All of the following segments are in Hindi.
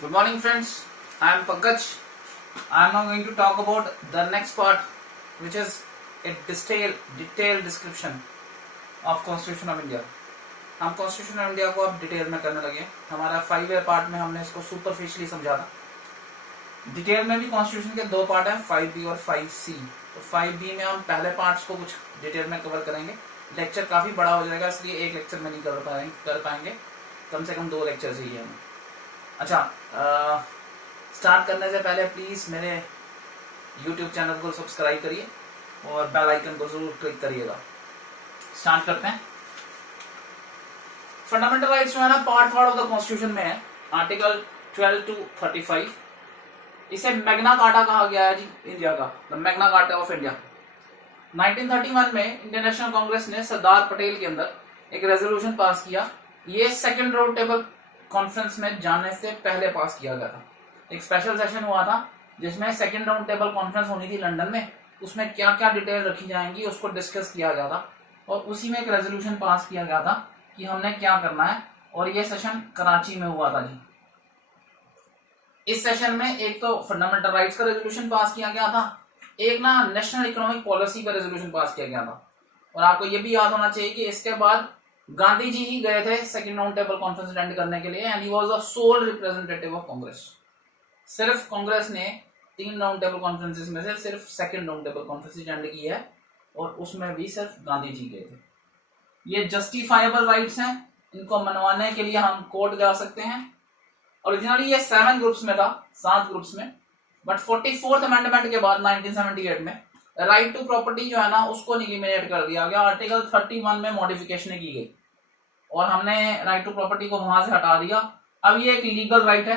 Good morning, friends. I am Pankaj. I am now going to talk about the next part, which is a detailed description of Constitution of India. हम कॉन्स्टिट्यूशन ऑफ इंडिया को अब डिटेल में करने लगे। हमारा 5 ईयर पार्ट में हमने इसको सुपरफिशियली समझा था। डिटेल में भी कॉन्स्टिट्यूशन के 2 पार्ट हैं, 5B और 5C। तो 5B में हम पहले पार्ट्स को कुछ डिटेल में कवर करेंगे। लेक्चर काफी बड़ा हो जाएगा, इसलिए एक लेक्चर में नहीं कर पाएंगे। कम से कम 2 लेक्चर चाहिए हमें। अच्छा, स्टार्ट करने से पहले प्लीज मेरे YouTube चैनल को सब्सक्राइब करिए और बेल आइकन को जरूर क्लिक करिएगा। स्टार्ट करते हैं। फंडामेंटल राइट्स जो है ना, पार्ट 3 ऑफ द कॉन्स्टिट्यूशन में है, आर्टिकल 12 to 35। इसे मैग्ना कार्टा कहा गया है जी, इंडिया का, the Magna carta of India. 1931 में इंडियन नेशनल कांग्रेस ने सरदार पटेल के अंदर एक रेजोल्यूशन पास किया। ये सेकंड राउंड टेबल कॉन्फ्रेंस में जाने से पहले पास किया गया था। एक स्पेशल सेशन हुआ था जिसमें सेकंड राउंड टेबल कॉन्फ्रेंस होनी थी लंदन में। उसमें क्या क्या डिटेल रखी जाएंगी उसको डिस्कस किया गया था और उसी में एक रेजोल्यूशन पास किया गया था कि हमने क्या करना है। और ये सेशन कराची में हुआ था जी। इस सेशन में एक तो फंडामेंटल राइट्स का रेजोल्यूशन पास किया गया था, एक ना नेशनल इकोनॉमिक पॉलिसी का रेजोल्यूशन पास किया गया था। और आपको ये भी याद होना चाहिए कि इसके बाद गांधी जी ही गए थे second round table conference attend करने के लिए, and he was the sole representative of Congress. सिर्फ कांग्रेस ने 3 राउंड टेबल कॉन्फ्रेंसेस में से सिर्फ second round table conference attend की है और उसमें भी सिर्फ गांधी जी गए थे। ये जस्टिफाइबल राइट्स हैं, इनको मनवाने के लिए हम कोर्ट जा सकते हैं। ओरिजिनली ये 7 ग्रुप्स में था, 7 ग्रुप्स में, बट 44th अमेंडमेंट के बाद 1978 में राइट टू प्रॉपर्टी जो है ना उसको एलिमिनेट कर दिया गया। आर्टिकल 31 में मॉडिफिकेशन की गई और हमने राइट टू प्रॉपर्टी को वहां से हटा दिया। अब ये एक लीगल राइट है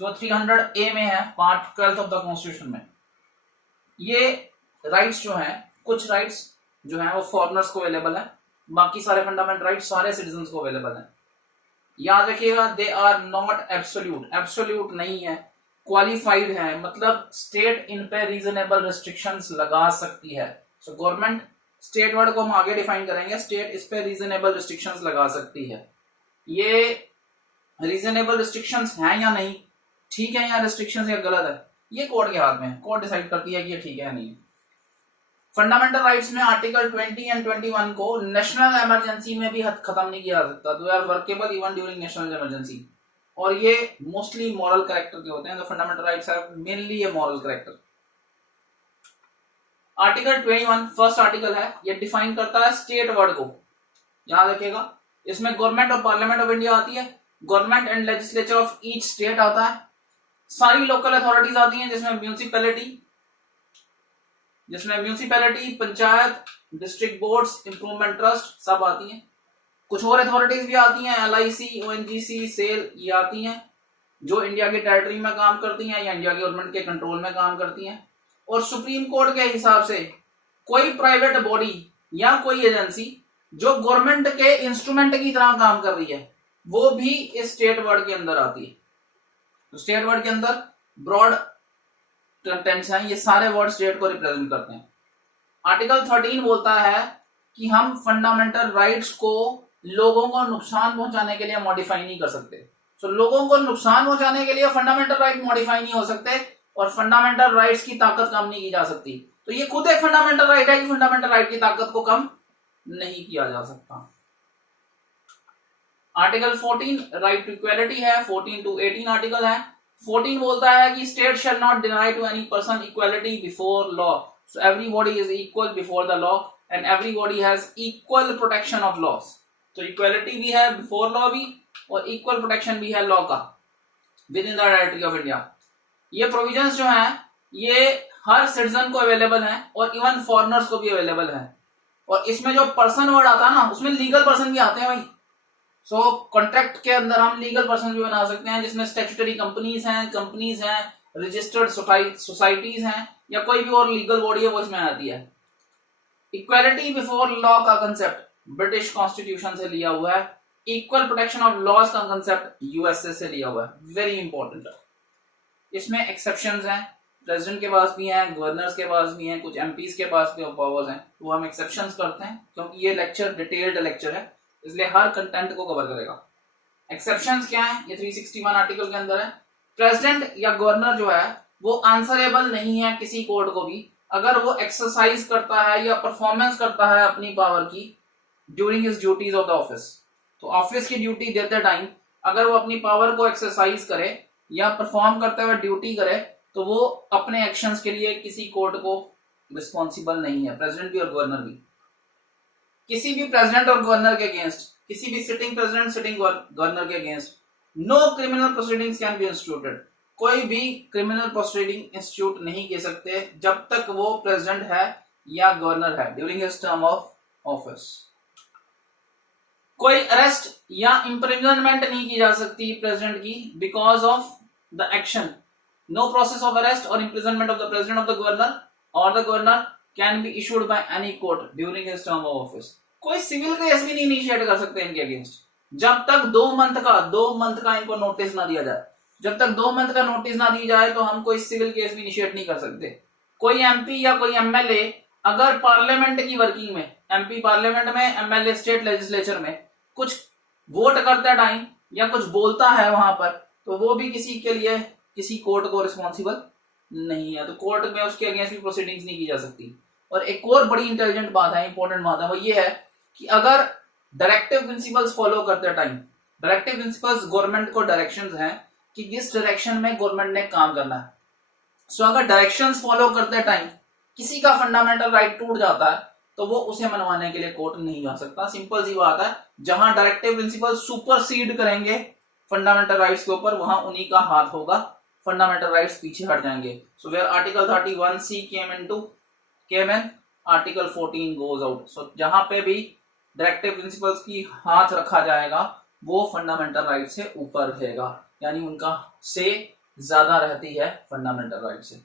जो 300A में है, पार्ट 12 ऑफ द कॉन्स्टिट्यूशन में। ये राइट्स जो हैं, कुछ राइट्स जो हैं वो फॉरेनर्स को अवेलेबल है, बाकी सारे फंडामेंटल राइट्स सारे सिटीजन को अवेलेबल है। याद रखिएगा, they are not absolute, absolute नहीं है, क्वालिफाइड है, मतलब स्टेट इन पे रीजनेबल रिस्ट्रिक्शंस लगा सकती है। सो गवर्नमेंट, स्टेट वर्ड को हम आगे डिफाइन करेंगे, स्टेट इस पे रीजनेबल रिस्ट्रिक्शंस लगा सकती है। ये रीजनेबल रिस्ट्रिक्शंस हैं या नहीं, ठीक है या रिस्ट्रिक्शंस या गलत है, ये कोर्ट के हाथ में है। कोर्ट डिसाइड करती है कि ये ठीक है या नहीं। फंडामेंटल राइट्स में आर्टिकल 20 एंड 21 को नेशनल इमरजेंसी में भी खत्म नहीं किया जा सकता। They are workable even during national emergency. और ये मोस्टली मॉरल कैरेक्टर के होते हैं। तो fundamental rights are mainly a moral character. Article 21 first article है, ये डिफाइन करता है स्टेट वर्ड को। याद रखिएगा, इसमें गवर्नमेंट और पार्लियामेंट ऑफ इंडिया आती है, government and legislature of each state आता है, सारी लोकल अथॉरिटीज आती हैं जिसमें municipality, panchayat, district boards, improvement trust सब आती हैं। कुछ और अथॉरिटीज भी आती हैं, LIC, ONGC, सेल, ये आती हैं जो इंडिया की टेरिटरी में काम करती हैं या इंडिया गवर्नमेंट के कंट्रोल में काम करती हैं। और सुप्रीम कोर्ट के हिसाब से कोई प्राइवेट बॉडी या कोई एजेंसी जो गवर्नमेंट के इंस्ट्रूमेंट की तरह काम कर रही है वो भी इस स्टेट वर्ड के अंदर आती है। तो स्टेट वर्ड के अंदर ब्रॉड कंटेंट्स हैं, ये सारे वर्ड स्टेट को रिप्रेजेंट करते हैं। आर्टिकल 13 बोलता है कि हम फंडामेंटल राइट्स को लोगों को नुकसान पहुंचाने के लिए मॉडिफाई नहीं कर सकते। सो लोगों को नुकसान पहुंचाने के लिए फंडामेंटल राइट मॉडिफाई नहीं हो सकते और फंडामेंटल राइट्स की ताकत कम नहीं की जा सकती। तो ये खुद एक फंडामेंटल राइट है कि फंडामेंटल राइट की ताकत को कम नहीं किया जा सकता। आर्टिकल 14 राइट टू इक्वालिटी है, 14 to 18 आर्टिकल है। 14 बोलता है कि state shall not deny to any person equality before law. So everybody is equal before the law and everybody has equal protection of laws. तो इक्वालिटी भी है बिफोर लॉ भी और इक्वल प्रोटेक्शन भी है लॉ का with in the territory of India. ये प्रोविजंस जो हैं ये हर सिटीजन को अवेलेबल हैं और इवन फॉरेनर्स को भी अवेलेबल हैं। और इसमें जो पर्सन वर्ड आता है ना उसमें लीगल पर्सन भी आते हैं भाई। सो कॉन्ट्रैक्ट के अंदर हम लीगल पर्सन भी बना सकते हैं जिसमें स्टैट्यूटरी कंपनीज हैं, रजिस्टर्ड सोसाइटीज हैं या कोई भी और लीगल बॉडी है वो इसमें आती है। इक्वालिटी बिफोर लॉ का कंसेप्ट ब्रिटिश कॉन्स्टिट्यूशन से लिया हुआ है। इक्वल प्रोटेक्शन ऑफ लॉज का कंसेप्ट USA से लिया हुआ है। Very important. इसमें एक्सेप्शंस हैं, प्रेसिडेंट के पास भी हैं, गवर्नर्स के पास भी हैं, कुछ MPs के पास भी पावर्स हैं, वो हम एक्सेप्शंस करते हैं क्योंकि ये लेक्चर डिटेल्ड लेक्चर है इसलिए हर कंटेंट को कवर करेगा। एक्सेप्शंस क्या है, ये 361 आर्टिकल के अंदर है। प्रेसिडेंट या गवर्नर जो है वो आंसरेबल नहीं है किसी कोर्ट को भी अगर वो एक्सरसाइज करता है या परफॉर्मेंस करता है अपनी पावर की during his duties of the office. तो ऑफिस की ड्यूटी देते टाइम अगर वो अपनी पावर को एक्सरसाइज करे या परफॉर्म करते हुए ड्यूटी करे तो वो अपने एक्शंस के लिए किसी कोर्ट को रिस्पॉन्सिबल नहीं है, प्रेसिडेंट भी और गवर्नर भी। किसी भी प्रेसिडेंट और गवर्नर के अगेंस्ट, किसी भी सिटिंग प्रेसिडेंट सिटिंग गवर्नर के against no criminal proceedings can be instituted. कोई भी क्रिमिनल प्रोसीडिंग इंस्टीट्यूट नहीं कर सकते जब तक वो प्रेसिडेंट है या गवर्नर है during his term of office. कोई अरेस्ट या इम्प्रिजनमेंट नहीं की जा सकती प्रेसिडेंट की because of the action. No process of arrest और imprisonment of the president of the governor और the governor can be issued by any court during his term of office. कोई सिविल केस भी नहीं इनिशिएट कर सकते इनके अगेंस्ट जब तक 2 मंथ का इनको नोटिस ना दिया जाए। जब तक 2 मंथ का नोटिस ना दी जाए तो हम कोई सिविल केस भी इनिशिएट नहीं कर सकते। कोई एमपी या कोई एमएलए अगर पार्लियामेंट की वर्किंग में, एमपी पार्लियामेंट में, एमएलए स्टेट लेजिस्लेचर में कुछ वोट करते टाइम या कुछ बोलता है वहां पर तो वो भी किसी के लिए किसी कोर्ट को रिस्पॉन्सिबल नहीं है, तो कोर्ट में उसके अगेंस्ट भी प्रोसीडिंग्स नहीं की जा सकती। और एक और बड़ी इंटेलिजेंट बात है, इंपॉर्टेंट बात है, वो ये है कि अगर डायरेक्टिव प्रिंसिपल्स फॉलो करते टाइम, डायरेक्टिव प्रिंसिपल्स गवर्नमेंट को डायरेक्शंस हैं कि जिस डायरेक्शन में गवर्नमेंट ने काम करना है, सो अगर डायरेक्शंस फॉलो करते टाइम किसी का फंडामेंटल राइट टूट जाता है तो वो उसे मनवाने के लिए कोर्ट नहीं जा सकता। सिंपल सी बात है, जहां डायरेक्टिव प्रिंसिपल सुपरसीड करेंगे फंडामेंटल राइट्स के ऊपर वहां उन्हीं का हाथ होगा, फंडामेंटल राइट्स पीछे हट जाएंगे। So where article 31C came in, article 14 goes out। सो जहां पे भी डायरेक्टिव प्रिंसिपल्स की हाथ रखा जाएगा वो फंडामेंटल राइट से ऊपर रहेगा, यानी उनका से ज्यादा रहती है फंडामेंटल राइट से।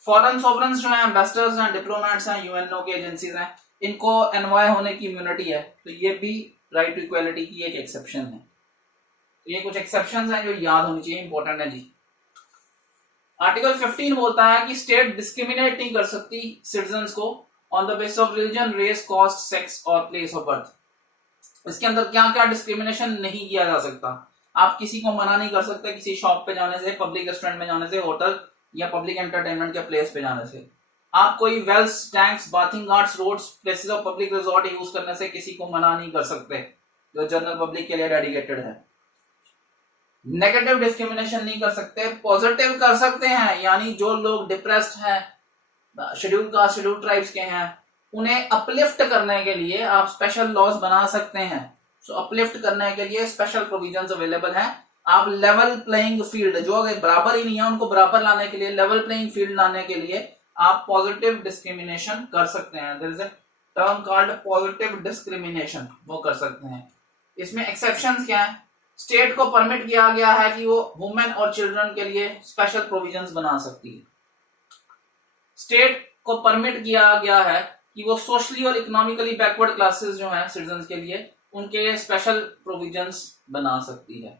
फॉरेन सॉवरेन्स जो है, एम्बेसडर्स हैं, डिप्लोमेट्स हैं, यूएनओ की एजेंसीज हैं, इनको एनवाय होने की इम्यूनिटी है, तो ये भी राइट टू इक्वालिटी की एक एक्सेप्शन है। तो ये कुछ एक्सेप्शंस हैं जो याद होनी चाहिए, इंपॉर्टेंट है जी। आर्टिकल 15 बोलता है कि स्टेट डिस्क्रिमिनेट नहीं कर सकती सिटीजन्स को on the basis of religion, race, caste, sex और प्लेस ऑफ बर्थ। इसके अंदर क्या क्या डिस्क्रिमिनेशन नहीं किया जा सकता। आप किसी को मना नहीं कर सकते किसी शॉप पे जाने से, पब्लिक रेस्टोरेंट में जाने से, होटल या पब्लिक एंटरटेनमेंट के प्लेस पे जाने से। आप कोई wells, tanks, bathing guards, roads, places of public resort use करने से किसी को मना नहीं कर सकते जो जनरल पब्लिक के लिए डेडिकेटेड है। नेगेटिव डिस्क्रिमिनेशन नहीं कर सकते, पॉजिटिव कर सकते हैं, यानी जो लोग डिप्रेस्ड हैं, शेड्यूल कास्ट, शेड्यूल ट्राइब्स के हैं, उन्हें अपलिफ्ट करने के लिए आप स्पेशल लॉज बना सकते हैं। सो अपलिफ्ट करने के लिए स्पेशल प्रोविजंस अवेलेबल हैं। आप लेवल प्लेइंग फील्ड, जो अगर बराबर ही नहीं है उनको बराबर लाने के लिए, लेवल प्लेइंग फील्ड लाने के लिए आप पॉजिटिव डिस्क्रिमिनेशन कर सकते हैं। There is a term called positive discrimination, वो कर सकते हैं। इसमें एक्सेप्शंस क्या है? स्टेट को परमिट किया गया है कि वो वुमेन और चिल्ड्रन के लिए स्पेशल प्रोविजंस बना सकती है। स्टेट को परमिट किया गया है कि वो सोशली और इकोनॉमिकली बैकवर्ड क्लासेस जो हैं सिटीजन्स के लिए, उनके लिए स्पेशल प्रोविजंस बना सकती है।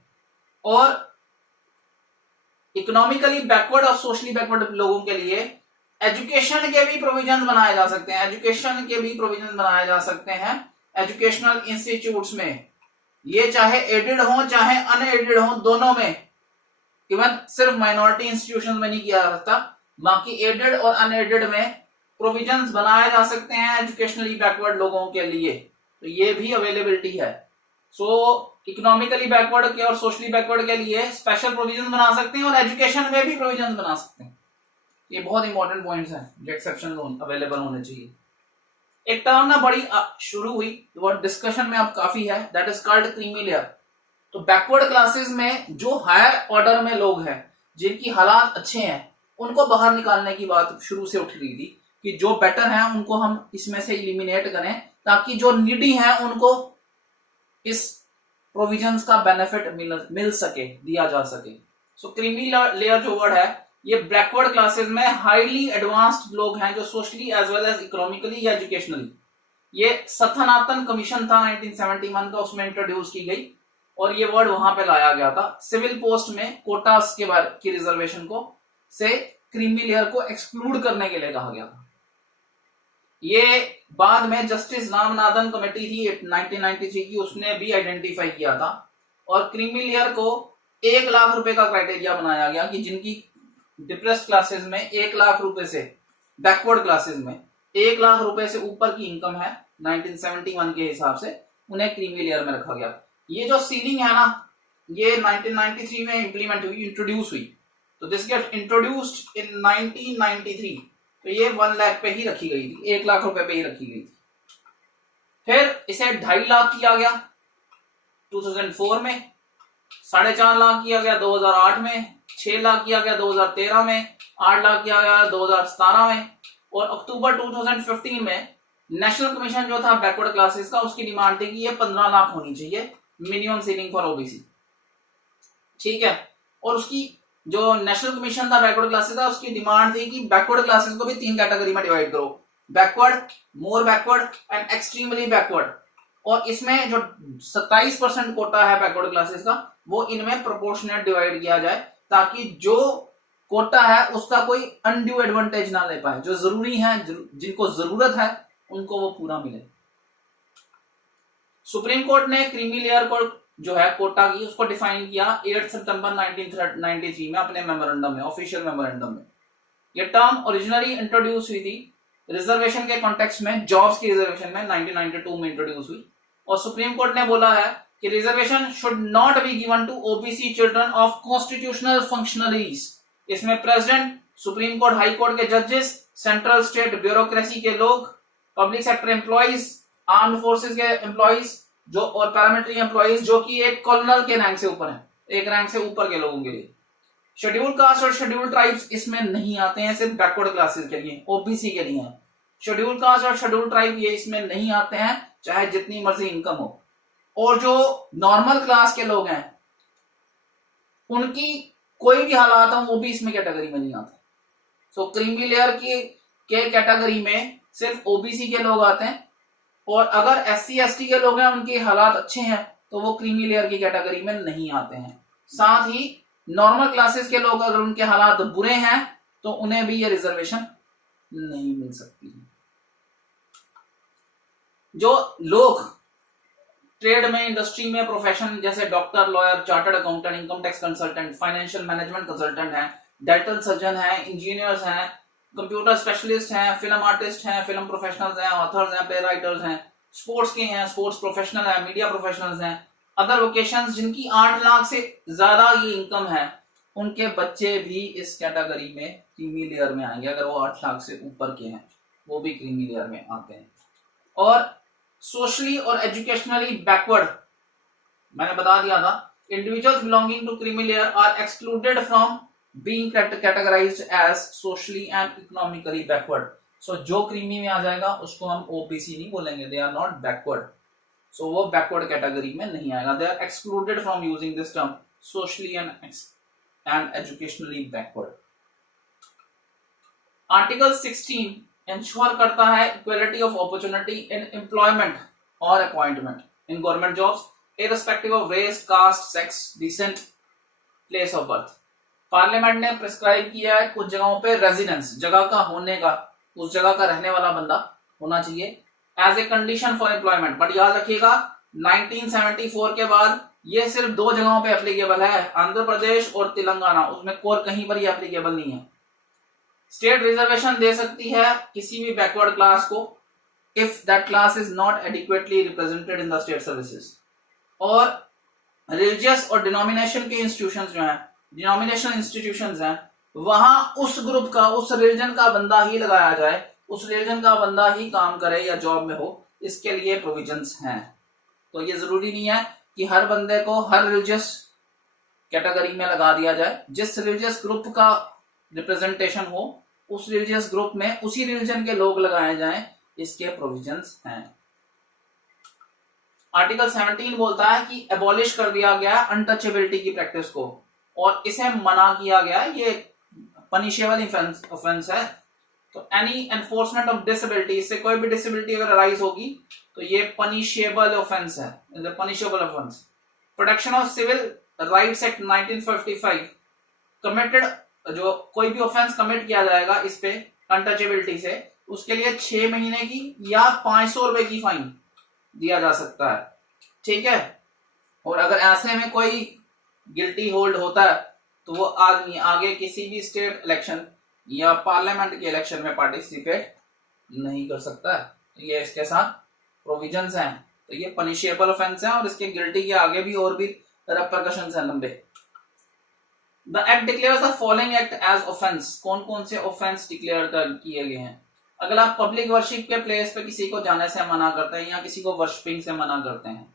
और इकोनॉमिकली बैकवर्ड और सोशली बैकवर्ड लोगों के लिए एजुकेशन के भी प्रोविजंस बनाए जा सकते हैं। एजुकेशन के भी प्रोविजंस बनाए जा सकते हैं एजुकेशनल इंस्टीट्यूट्स में, ये चाहे एडेड हो चाहे अनएडेड हो, दोनों में। इवन सिर्फ माइनॉरिटी इंस्टीट्यूशंस में नहीं किया जा सकता, बाकी एडेड और अनएडेड में प्रोविजंस बनाए जा सकते हैं एजुकेशनली बैकवर्ड लोगों के लिए, तो ये भी अवेलेबिलिटी है। सो इकोनॉमिकली बैकवर्ड के और सोशली बैकवर्ड के लिए स्पेशल प्रोविजंस बना सकते हैं और एजुकेशन में भी प्रोविजंस बना सकते हैं। ये बहुत इंपॉर्टेंट पॉइंट्स हैं जो एक्सेप्शन अवेलेबल होने चाहिए। एक टर्म ना बड़ी शुरू हुई, वो डिस्कशन में अब काफी है, that is called creamy layer. तो बैकवर्ड क्लासेस में जो हायर ऑर्डर में लोग हैं, जिनकी हालात अच्छे हैं, उनको बाहर निकालने की बात शुरू से उठ रही थी कि जो बेटर हैं उनको हम इसमें से इलिमिनेट करें ताकि जो नीडी हैं उनको इस प्रोविजंस का बेनिफिट मिल सके, दिया जा सके। सो क्रीमी लेयर जो वर्ड है, ये बैकवर्ड क्लासेस में हाईली एडवांस्ड लोग हैं जो socially as well as economically या एजुकेशनली। ये सथनातन कमीशन था 1971 का, उसमें इंट्रोड्यूस की गई और ये वर्ड वहां पे लाया गया था। सिविल पोस्ट में कोटास के बारे की रिजर्वेशन को से क्रीमी लेयर को एक्सक्लूड करने के लिए कहा गया था। ये बाद में जस्टिस रामनाथन कमेटी थी 1993 की, उसने भी आइडेंटिफाई किया था और क्रीमी लेयर को 1 लाख रुपए का क्राइटेरिया बनाया गया कि जिनकी डिप्रेस्ड क्लासेस में 1 लाख रुपए से, बैकवर्ड क्लासेस में 1 लाख रुपए से ऊपर की इनकम है 1971 के हिसाब से, उन्हें क्रीमी लेयर में रखा गया। ये जो सीलिंग है ना, ये 1993 में इंप्लीमेंट हुई, इंट्रोड्यूस हुई। तो दिस गेट इंट्रोड्यूस्ड इन 1993, तो ये 1 लाख पे ही रखी गई थी, 1 लाख रुपए पे ही रखी गई थी। फिर इसे 2.5 लाख किया गया 2004 में, 4.5 लाख किया गया 2008 में, 6 लाख किया गया 2013 में, 8 लाख किया गया 2017 में, और अक्टूबर 2015 में नेशनल कमीशन जो था बैकवर्ड क्लासेस का, उसकी डिमांड थी कि ये 15 लाख होनी चाहिए मिनिमम सीलिंग फॉर ओबीसी। ठीक है, और उसकी जो नेशनल कमीशन था बैकवर्ड क्लासेस का, उसकी डिमांड थी कि बैकवर्ड क्लासेस को भी 3 कैटेगरी में डिवाइड करो, backward, more backward and extremely backward. और इसमें जो 27% कोटा है बैकवर्ड क्लासेस का, वो इनमें प्रोपोर्शनेट डिवाइड किया जाए, ताकि जो कोटा है उसका कोई अनड्यू एडवांटेज ना ले पाए। जो जरूरी है, जिनको जरूरत है, उनको वो पूरा मिले। सुप्रीम कोर्ट ने क्रीमी लेयर को जो है कोटा की, उसको डिफाइन किया 8 सितंबर 1993 में अपने मेमोरेंडम में, ऑफिशियल मेमोरेंडम में। ये टर्म ओरिजिनली इंट्रोड्यूस हुई थी रिजर्वेशन के कॉन्टेक्स्ट में, जॉब्स की रिजर्वेशन में 1992 में इंट्रोड्यूस हुई। और सुप्रीम कोर्ट ने बोला है कि reservation should not be given to OBC children of constitutional functionaries. इसमें president, supreme court, high court के जजेस, सेंट्रल स्टेट ब्यूरोक्रेसी के लोग, public sector employees, armed forces के एम्प्लॉइज जो, और पैरामिलिट्री एम्प्लॉइज जो कि एक कॉलोनल के रैंक से ऊपर है, एक रैंक से ऊपर के लोगों के लिए। शेड्यूल कास्ट और शेड्यूल ट्राइब्स इसमें नहीं आते हैं, सिर्फ बैकवर्ड क्लासेस के लिए, ओबीसी के लिए है। शेड्यूल कास्ट और शेड्यूल ट्राइब ये इसमें नहीं आते हैं, चाहे जितनी मर्जी इनकम हो। और जो नॉर्मल क्लास के लोग हैं, उनकी कोई भी हालात हो, वो भी इसमें कैटेगरी में नहीं आते। सो क्रीमी लेयर की के कैटेगरी में सिर्फ ओबीसी के लोग आते हैं, और अगर एससी एसटी के लोग हैं, उनके हालात अच्छे हैं, तो वो क्रीमी लेयर की कैटेगरी में नहीं आते हैं। साथ ही नॉर्मल क्लासेस के लोग अगर उनके हालात बुरे हैं, तो उन्हें भी ये रिजर्वेशन नहीं मिल सकती है। जो लोग ट्रेड में, इंडस्ट्री में, प्रोफेशन जैसे doctor, lawyer, chartered accountant, income tax consultant, financial management consultant हैं, डेंटल सर्जन हैं, इंजीनियर्स हैं, कंप्यूटर स्पेशलिस्ट हैं, फिल्म आर्टिस्ट हैं, फिल्म प्रोफेशनल्स हैं, ऑथर्स हैं, प्ले राइटर्स हैं, स्पोर्ट्स के हैं, स्पोर्ट्स प्रोफेशनल हैं, मीडिया प्रोफेशनल्स हैं, अदर वोकेशंस जिनकी 8 लाख से ज्यादा ये इनकम है, उनके बच्चे भी इस कैटेगरी में क्रीमी लेयर में आएंगे। अगर वो 8 लाख से ऊपर के हैं, वो भी क्रीमी लेयर में आते हैं। और सोशली और एजुकेशनली बैकवर्ड, मैंने बता दिया था, individuals belonging to creamy layer are excluded from being categorised as socially and economically backward. So जो क्रीमी में आ जाएगा उसको हम ओबीसी नहीं बोलेंगे, they are not backward. So वो बैकवर्ड कैटेगरी में नहीं आएगा, they are excluded from using this term socially and educationally backward. Article 16 ensure करता है equality of opportunity in employment और appointment in government jobs irrespective of race, caste, sex, descent, place of birth. Parliament ने प्रिस्क्राइब किया है कुछ जगहों पे रेजिडेंस, जगह का होने का, उस जगह का रहने वाला बंदा होना चाहिए as a condition for employment. But याद रखिएगा 1974 के बाद ये सिर्फ 2 जगहों पे एप्लीकेबल है, आंध्र प्रदेश और तेलंगाना, उसमें और कहीं पर ये एप्लीकेबल नहीं है। स्टेट रिजर्वेशन दे सकती है किसी भी बैकवर्ड क्लास को if that class is not adequately represented in the state services. और रिलीजियस और डिनोमिनेशन के इंस्टीट्यूशंस जो हैं, डिनोमिनेशनल इंस्टीट्यूशंस हैं, वहां उस ग्रुप का, उस रिलीजन का बंदा ही लगाया जाए, उस रिलीजन का बंदा ही काम करे या जॉब में हो, इसके लिए प्रोविजंस हैं। तो ये जरूरी नहीं है कि हर बंदे को हर रिलीजियस कैटेगरी में लगा दिया जाए। जिस रिलीजियस ग्रुप का रिप्रेजेंटेशन हो, उस रिलीजियस ग्रुप में उसी रिलीजन के लोग लगाए जाएं, इसके प्रोविजंस हैं। आर्टिकल 17 बोलता है कि एबॉलिश कर दिया गया अनटचेबिलिटी की प्रैक्टिस को, और इसे मना किया गया, ये पनिशेबल ऑफेंस है। तो एनी एनफोर्समेंट ऑफ डिसेबिलिटी, इससे कोई भी डिसेबिलिटी अगर अराइज होगी तो ये पनिशेबल ऑफेंस है, punishable offence. Protection of civil rights act 1955 committed, जो कोई भी ऑफेंस कमिट किया जाएगा इस पे अनटचेबिलिटी से, उसके लिए 6 महीने की या 500 रुपए की फाइन दिया जा सकता है। ठीक है, और अगर ऐसे में कोई गिल्टी होल्ड होता है तो वो आदमी आगे किसी भी स्टेट इलेक्शन या पार्लियामेंट के इलेक्शन में पार्टिसिपेट नहीं कर सकता है। ये इसके साथ प्रोविजंस हैं, तो ये पनिशेबल ऑफेंस है और इसके गिल्टी के आगे भी और भी रेपरकशंस हैं लंबे। The act declares the following act as offence. कौन कौन से ऑफेंस डिक्लेयर किए गए हैं? अगर आप पब्लिक वर्शिप के प्लेस पे किसी को जाने से मना करते हैं या किसी को वर्शिपिंग से मना करते हैं,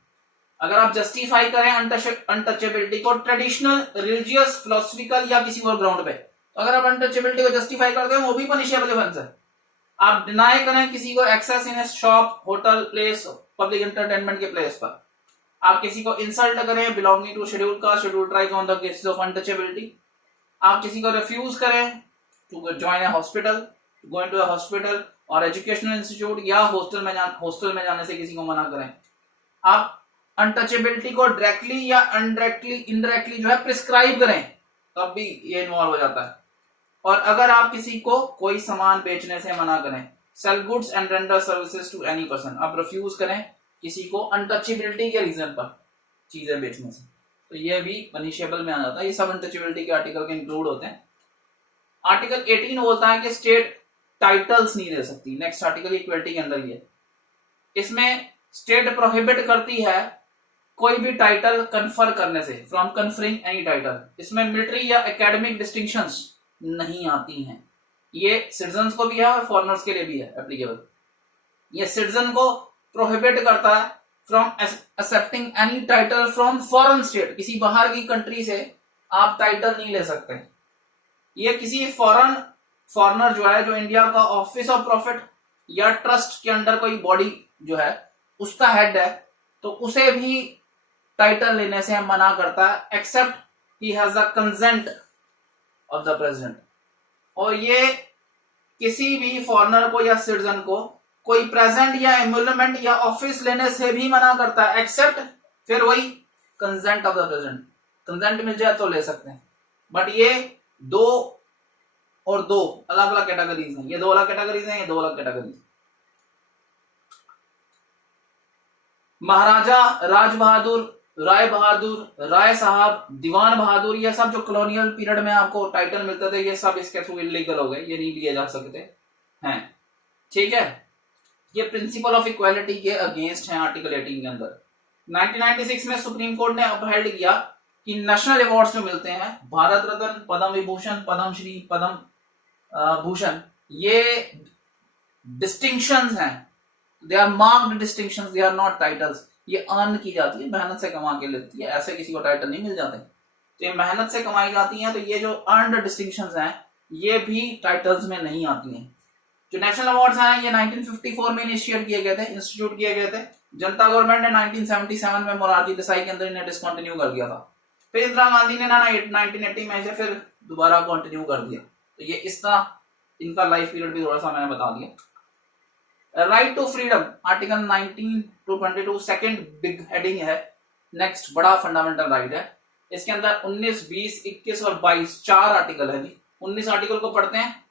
अगर आप जस्टिफाई करें अनटचेबिलिटी को ट्रेडिशनल, रिलीजियस, फिलोसफिकल या किसी और ग्राउंड पे, तो अगर आप अनटचेबिलिटी को जस्टिफाई करते हैं वो भी पनिशेबल ऑफेंस है। आप डिनाई करें किसी को access in a shop, hotel, place, public entertainment के प्लेस पर, आप किसी को इंसल्ट करें belonging to schedule caste, schedule tribe on the cases of untouchability, आप किसी को रिफ्यूज करें to join a hospital, go into a hospital और एजुकेशनल इंस्टीट्यूट या हॉस्टल में जाने से किसी को मना करें, आप अनटचेबिलिटी को डायरेक्टली या अनडायरेक्टली, इनडायरेक्टली जो है प्रिस्क्राइब करें, तब भी ये इन्वॉल्व हो जाता है। और अगर आप किसी को कोई सामान बेचने से मना करें, sell goods and render services to any person, आप रिफ्यूज करें किसी को अनटचेबिलिटी के रीजन पर चीजें बेचने से, तो ये भी पनिशेबल में आ जाता है। ये सब अनटचेबिलिटी के आर्टिकल के इंक्लूड होते हैं। आर्टिकल 18 बोलता है कि स्टेट टाइटल्स नहीं दे सकती। नेक्स्ट आर्टिकल इक्वलिटी के अंदर ये, इसमें स्टेट प्रोहिबिट करती है कोई भी टाइटल कन्फर करने से, फ्रॉम कन्फरिंग एनी टाइटल। इसमें मिलिट्री या एकेडमिक डिस्टिंक्शंस नहीं आती हैं। ये सिटीजन्स को भी है और फॉरेनर्स के लिए भी है एप्लीकेबल। ये सिटीजन को प्रोहिबिट करता है from accepting any title from foreign state, किसी बाहर की कंट्री से आप टाइटल नहीं ले सकते। ये किसी फॉरेनर जो है, जो इंडिया का ऑफिस ऑफ प्रॉफिट या ट्रस्ट के अंडर कोई बॉडी जो है उसका हेड है, तो उसे भी टाइटल लेने से मना करता है, except he has the consent of the president. और ये किसी भी फॉरेनर को या सिटीजन को कोई प्रेजेंट या एम्यूलमेंट या ऑफिस लेने से भी मना करता है, एक्सेप्ट फिर वही consent of the president. Consent मिल जाए तो ले सकते हैं, बट ये दो और दो अलग अलग कैटेगरीज हैं। ये दो अलग कैटेगरीज हैं, ये दो अलग कैटेगरीज। महाराजा, राज बहादुर, राय बहादुर, राय साहब, दीवान बहादुर, ये सब जो कॉलोनियल पीरियड में आपको टाइटल मिलते थे, ये सब इसके थ्रू इलीगल हो गए, ये नहीं लिए जा सकते हैं। ठीक है, ये प्रिंसिपल ऑफ इक्वालिटी के अगेंस्ट है आर्टिकल 18 के अंदर। 1996 में सुप्रीम कोर्ट ने अपहेल्ड किया कि नेशनल अवार्ड्स जो मिलते हैं, भारत रत्न, पद्म विभूषण, पद्मश्री, पद्म भूषण, ये डिस्टिंक्शंस हैं, they are marked distinctions, they are not titles. ये अर्न की जाती है, मेहनत से कमा के लेती है, ऐसे किसी को टाइटल नहीं मिल जाते। तो ये मेहनत से कमाई जाती हैं, तो ये जो अर्नड डिस्टिंक्शंस हैं ये भी टाइटल्स में नहीं आती हैं। जो नेशनल अवार्ड्स हैं ये 1954 में इनिशिएट किए गए थे, इंस्टीट्यूट किए गए थे। जनता गवर्नमेंट ने 1977 में मोरारजी देसाई के अंदर इन्हें डिसकंटिन्यू कर दिया था। फिर इंदिरा गांधी ने 1980 में इसे फिर दोबारा कंटिन्यू कर दिया। तो ये इस तरह इनका लाइफ पीरियड भी थोड़ा सा मैंने बता दिया। Right to freedom, article 19 to 22 second big heading है। नेक्स्ट बड़ा फंडामेंटल राइट है। इसके अंदर 19, 20, 21 और 22 चार आर्टिकल है जी। 19 आर्टिकल को पढ़ते हैं।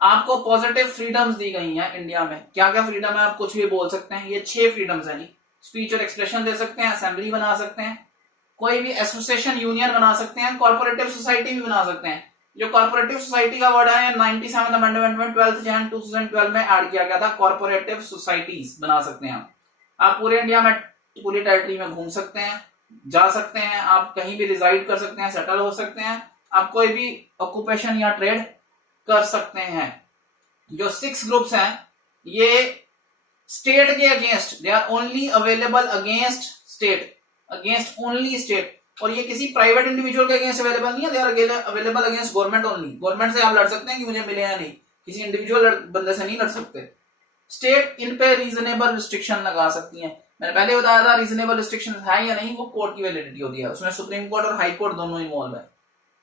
आपको पॉजिटिव फ्रीडम्स दी गई हैं इंडिया में। क्या क्या फ्रीडम है? आप कुछ भी बोल सकते हैं। ये 6 फ्रीडम्स हैं जी। स्पीच और एक्सप्रेशन दे सकते हैं, असेंबली बना सकते हैं, कोई भी एसोसिएशन यूनियन बना सकते हैं, कॉर्पोरेटिव सोसाइटी भी बना सकते हैं। जो कॉर्पोरेटिव सोसाइटी का वर्ड है 97 अमेंडमेंट में 12 जनवरी 2012 में ऐड किया गया था। कॉर्पोरेटिव सोसाइटीज बना सकते हैं आप पूरे इंडिया में, पूरी टेरिटरी में घूम सकते हैं, जा सकते हैं, आप कहीं भी रिजाइड कर सकते हैं, सेटल हो सकते हैं, आप कोई भी ऑक्यूपेशन या ट्रेड कर सकते हैं। जो 6 ग्रुप्स हैं ये स्टेट के against, they are only available against state, against only state. और ये किसी प्राइवेट इंडिविजुअल के अगेंस्ट अवेलेबल नहीं है, they are available against government only. Government से आप लड़ सकते हैं कि मुझे मिले या नहीं, किसी इंडिविजुअल बंदे से नहीं लड़ सकते। स्टेट इन पे रीजनेबल रिस्ट्रिक्शन लगा सकती है। मैंने पहले बताया था रीजनेबल रिस्ट्रिक्शन है या नहीं, वो कोर्ट की वैलिडिटी होती है, उसमें सुप्रीम कोर्ट और हाई कोर्ट दोनों इन्वॉल्व है।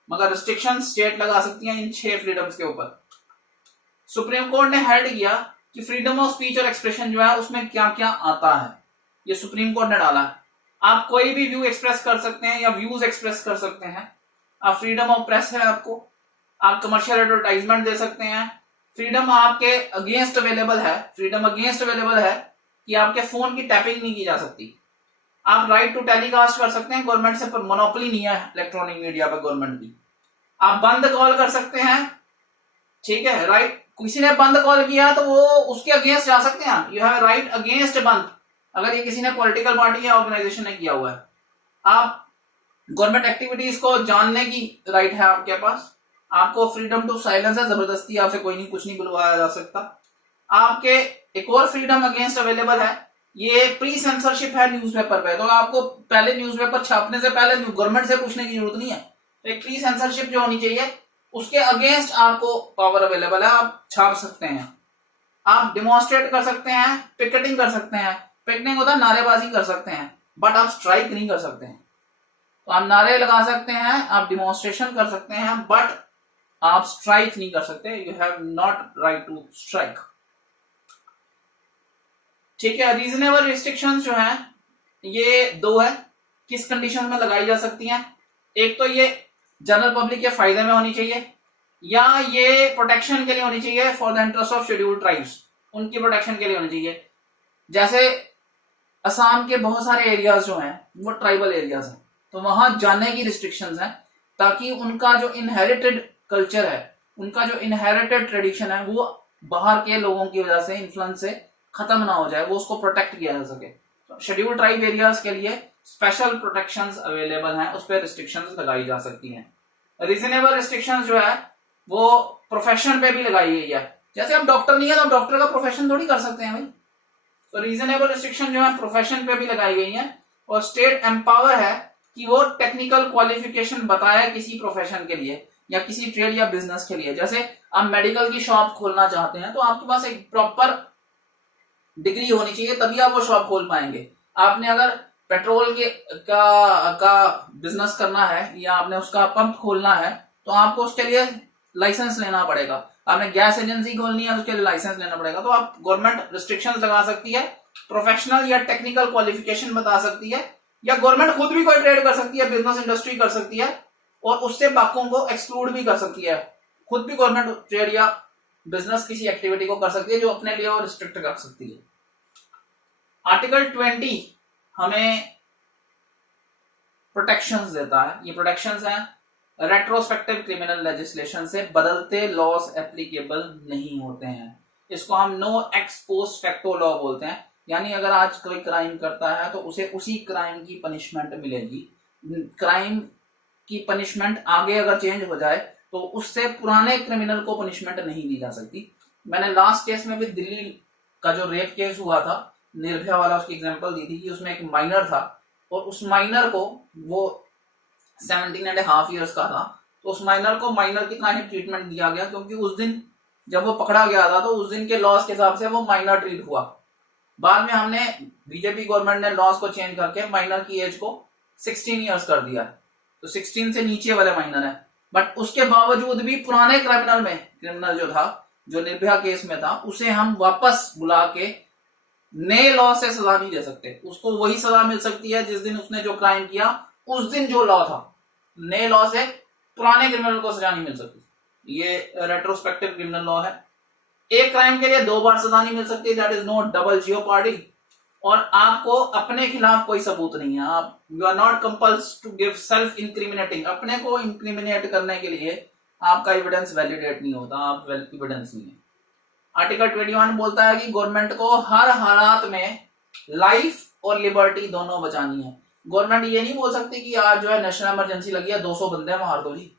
मगर रिस्ट्रिक्शन स्टेट लगा सकती है इन 6 फ्रीडम्स के ऊपर। सुप्रीम कोर्ट ने हेल्ड किया कि फ्रीडम ऑफ स्पीच और एक्सप्रेशन जो है उसमें क्या क्या आता है, ये सुप्रीम कोर्ट ने डाला है। आप कोई भी व्यू एक्सप्रेस कर सकते हैं या व्यूज एक्सप्रेस कर सकते हैं। आप फ्रीडम ऑफ प्रेस है आपको, आप कमर्शियल एडवर्टाइजमेंट दे सकते हैं। फ्रीडम आपके अगेंस्ट अवेलेबल है, फ्रीडम अगेंस्ट अवेलेबल है कि आपके फोन की टैपिंग नहीं की जा सकती। आप राइट टू टेलीकास्ट कर सकते हैं, गवर्नमेंट से मोनोपोली नहीं है इलेक्ट्रॉनिक मीडिया पर गवर्नमेंट की। आप बंद कॉल कर सकते हैं, ठीक है, राइट, किसी ने बंद कॉल किया तो वो उसके अगेंस्ट जा सकते हैं, यू हैव राइट अगेंस्ट बंद, अगर ये किसी ने पॉलिटिकल पार्टी या ऑर्गेनाइजेशन ने किया हुआ है। आप गवर्नमेंट एक्टिविटीज को जानने की राइट है आपके पास, आपको फ्रीडम टू साइलेंस है, जबरदस्ती आपसे कोई नहीं कुछ नहीं बुलवाया जा सकता। आपके एक और फ्रीडम अगेंस्ट अवेलेबल है, ये प्री सेंसरशिप है न्यूज़पेपर पे, तो आपको पहले न्यूज़पेपर छापने से पहले गवर्नमेंट से पूछने की जरूरत नहीं है। तो एक प्री सेंसरशिप जो होनी चाहिए उसके अगेंस्ट आपको पावर अवेलेबल है, आप छाप सकते हैं, आप डिमॉन्स्ट्रेट कर सकते हैं, पिकेटिंग कर सकते हैं, पिकेटिंग होता है नारेबाजी कर सकते हैं, बट आप स्ट्राइक नहीं कर सकते हैं। तो आप नारे लगा सकते हैं, आप डिमॉन्स्ट्रेशन कर सकते हैं, बट आप स्ट्राइक नहीं कर सकते, you have not right to strike, ठीक है। रीजनेबल रिस्ट्रिक्शंस जो है ये दो है, किस कंडीशन में लगाई जा सकती हैं, एक तो ये जनरल पब्लिक के फायदे में होनी चाहिए, या ये प्रोटेक्शन के लिए होनी चाहिए for the interest of scheduled tribes, उनकी प्रोटेक्शन के लिए होनी चाहिए। जैसे असम के बहुत सारे एरियाज जो हैं वो ट्राइबल एरियाज हैं, तो वहां जाने की रिस्ट्रिक्शंस हैं ताकि उनका जो इनहेरिटेड कल्चर है, उनका जो इनहेरिटेड ट्रेडिशन है वो बाहर के लोगों की वजह से इन्फ्लुएंस से खत्म ना हो जाए, वो उसको प्रोटेक्ट किया जा सके। तो शेड्यूल्ड ट्राइब एरियाज के लिए स्पेशल प्रोटेक्शंस अवेलेबल हैं, उस पर रिस्ट्रिक्शंस लगाई जा सकती हैं। रीजनेबल रिस्ट्रिक्शंस जो है वो प्रोफेशन पे भी लगाई गई है, जैसे अब डॉक्टर नहीं है तो आप डॉक्टर का प्रोफेशन थोड़ी कर सकते हैं भाई, तो रीजनेबल रिस्ट्रिक्शन जो है प्रोफेशन पे भी लगाई गई है। और स्टेट एम्पावर है कि वो टेक्निकल क्वालिफिकेशन बताए किसी प्रोफेशन के लिए या किसी ट्रेड या बिजनेस के लिए। जैसे आप मेडिकल की शॉप खोलना चाहते हैं तो आपके पास एक प्रॉपर डिग्री होनी चाहिए, तभी आप वो शॉप खोल पाएंगे। आपने अगर पेट्रोल के का बिजनेस करना है या आपने उसका पंप खोलना है तो आपको उसके लिए लाइसेंस लेना पड़ेगा, आपने गैस एजेंसी खोलनी है उसके लिए लाइसेंस लेना पड़ेगा। तो आप गवर्नमेंट रिस्ट्रिक्शंस लगा सकती है, प्रोफेशनल या टेक्निकल क्वालिफिकेशन बता सकती है, या गवर्नमेंट खुद भी कोई ट्रेड कर सकती है, बिजनेस इंडस्ट्री कर सकती है और उससे बाकियों को एक्सक्लूड भी कर सकती है। खुद भी गवर्नमेंट ट्रेड या बिजनेस किसी एक्टिविटी को कर सकती है जो अपने लिए और रिस्ट्रिक्ट कर सकती है। आर्टिकल 20 हमें प्रोटेक्शंस देता है, ये प्रोटेक्शंस हैं रेट्रोस्पेक्टिव क्रिमिनल लेजिस्लेशन से, बदलते लॉस एप्लीकेबल नहीं होते हैं, इसको हम no ex post facto law बोलते हैं, यानी अगर आज कोई क्राइम करता है तो उसे उसी क्राइम की पनिशमेंट मिलेगी, क्राइम की पनिशमेंट आगे अगर चेंज हो जाए तो उससे पुराने क्रिमिनल को पनिशमेंट नहीं दी जा सकती। मैंने लास्ट केस में भी दिल्ली का जो रेप केस हुआ था निर्भया वाला, उसकी एग्जांपल दी थी कि उसमें एक माइनर था और उस माइनर को वो 17.5 years का था, तो उस माइनर को माइनर की तरह ही ट्रीटमेंट दिया गया, क्योंकि उस दिन जब वो पकड़ा गया था तो उस दिन के लॉस के हिसाब से वो माइनर ट्रीट हुआ। बाद में हमने बीजेपी गवर्नमेंट ने लॉस को चेंज करके माइनर की एज को 16 years कर दिया, तो 16 से नीचे वाले माइनर है, बट उसके बावजूद भी पुराने क्रिमिनल जो था, जो निर्भया केस में था, उसे हम वापस बुला के नए लॉ से सजा नहीं दे सकते, उसको वही सजा मिल सकती है जिस दिन उसने जो क्राइम किया उस दिन जो लॉ था, नए लॉ से पुराने क्रिमिनल को सजा नहीं मिल सकती। ये रेट्रोस्पेक्टिव क्रिमिनल लॉ है। एक क्राइम के लिए 2 बार सजा नहीं मिल सकती, that is not double jeopardy. और आपको अपने खिलाफ कोई सबूत नहीं है, आप you are not compelled to give self incriminating, अपने को इंक्रिमिनेट करने के लिए आपका एविडेंस वैलिडेट नहीं होता, आप एविडेंस नहीं है। आर्टिकल 21 बोलता है कि गवर्नमेंट को हर हालात में लाइफ और लिबर्टी दोनों बचानी है। गवर्नमेंट ये नहीं बोल सकती कि आज जो है नेशनल इमरजेंसी लगी है 200 बंदे मार दो जी,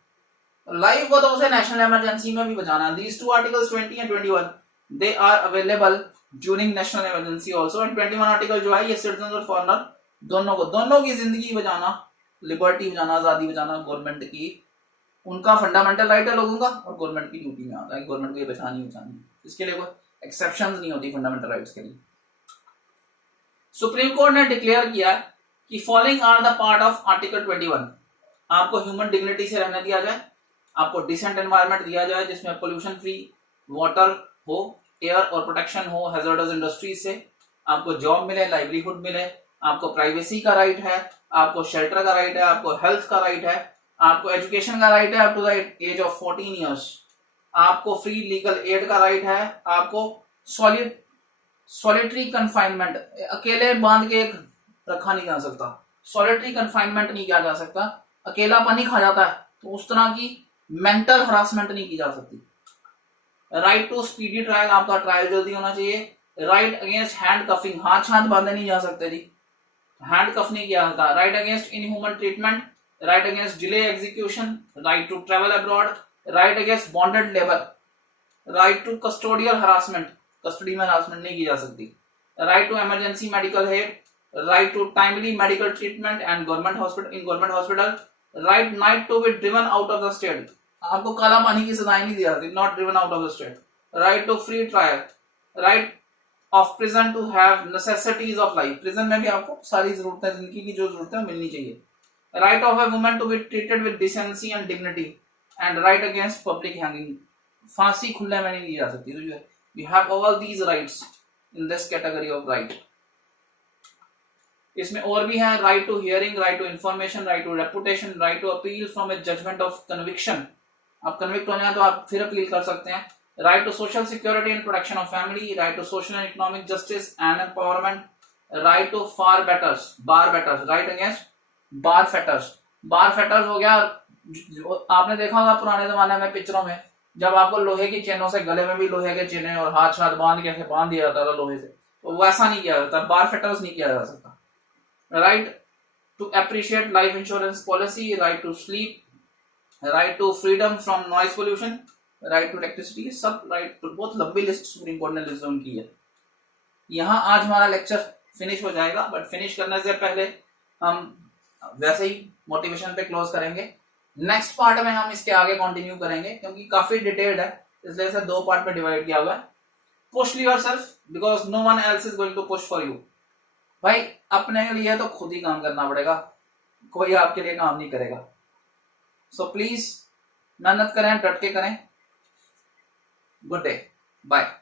लाइफ को तो उसे नेशनल इमरजेंसी में भी बचाना है। These two articles 20 and 21 they are available during national emergency also. And 21 article जो है ये सिटीजन और फॉरनर दोनों की जिंदगी बचाना, लिबर्टी बचाना, आजादी बचाना गवर्नमेंट की, उनका फंडामेंटल राइट है लोगों का, और गवर्नमेंट की ड्यूटी में आता है गवर्नमेंट को ये बचानी बचानी, इसके लिए कोई एक्सेप्शंस नहीं होती फंडामेंटल राइट्स के लिए। सुप्रीम कोर्ट ने डिक्लेयर किया कि following are the part of article 21, आपको ह्यूमन डिग्निटी से रहने दिया जाए, आपको डिसेंट एनवायरनमेंट दिया जाए जिसमें पोल्यूशन फ्री वाटर हो, एयर और प्रोटेक्शन हो हैजर्डस इंडस्ट्रीज से, आपको जॉब मिले, लाइवलीहुड मिले, आपको प्राइवेसी का राइट है, आपको शेल्टर का राइट है, आपको हेल्थ का राइट है, आपको एजुकेशन का राइट है up to the age of 14 years, आपको फ्री लीगल एड का राइट है, आपको सॉलिटरी कन्फाइनमेंट, अकेले बांध के रखा नहीं जा सकता, सॉलिटरी कन्फाइनमेंट नहीं किया जा सकता, अकेलापन ही खा जाता है, तो उस तरह की मेंटल हरासमेंट नहीं की जा सकती। राइट टू स्पीडी ट्रायल, आपका ट्रायल जल्दी होना चाहिए। राइट अगेंस्ट हैंड कफिंग, हाथ छात बांधे नहीं जा सकते जी, हैंड कफ नहीं किया जाता। Right against inhuman treatment, right against delay execution, right to travel abroad, right against bonded labour, right to custodial harassment, custody में हरासमेंट नहीं की जा सकती। Right to emergency medical help, right to timely medical treatment and government hospital in government hospital, right night to be driven out of the state, आपको काला पानी की सजाएं नहीं दी जाती, not driven out of the state. Right to free trial, right of prison to have necessities of life, prison में भी आपको सारी जरूरतें, जिंदगी की जो जरूरतें मिलनी चाहिए। Right of a woman to be treated with decency and dignity, and right against public hanging, फांसी खुले में नहीं दी जा सकती। तो you have all these rights in this category of right। इसमें और भी है, right to hearing, right to information, right to reputation, right to appeal from a judgment of conviction, आप कन्विक्ट हो जाए तो आप फिर अपील कर सकते हैं। Right to social security and protection of family, right to social and economic justice and empowerment, right to far betters, bar betters, right against bar fetters. Bar fetters हो गया, आपने देखा होगा पुराने जमाने में पिक्चरों में, जब आपको लोहे की चेनों से, गले में भी लोहे के चेने और हाथ छात बांध के बांध दिया जाता था लोहे से, तो वैसा नहीं किया जाता, बार फेटर्स नहीं किया जा सकता। Right to appreciate life insurance policy, right to sleep, right to freedom from noise pollution, right to electricity, सब राइट। बहुत लंबी लिस्ट सुप्रीम कोर्ट ने लिस्ट की है। यहाँ आज हमारा लेक्चर फिनिश हो जाएगा, बट फिनिश करने से पहले हम वैसे ही मोटिवेशन पे क्लोज करेंगे। नेक्स्ट पार्ट में हम इसके आगे कंटिन्यू करेंगे, क्योंकि काफी डिटेल्ड है, इसलिए इसे 2 पार्ट में डिवाइड किया हुआ है। Push yourself because no one else is going to push for you. भाई अपने लिए तो खुद ही काम करना पड़ेगा, कोई आपके लिए काम नहीं करेगा। सो प्लीज मेहनत करें, डट के करें। Good day, bye.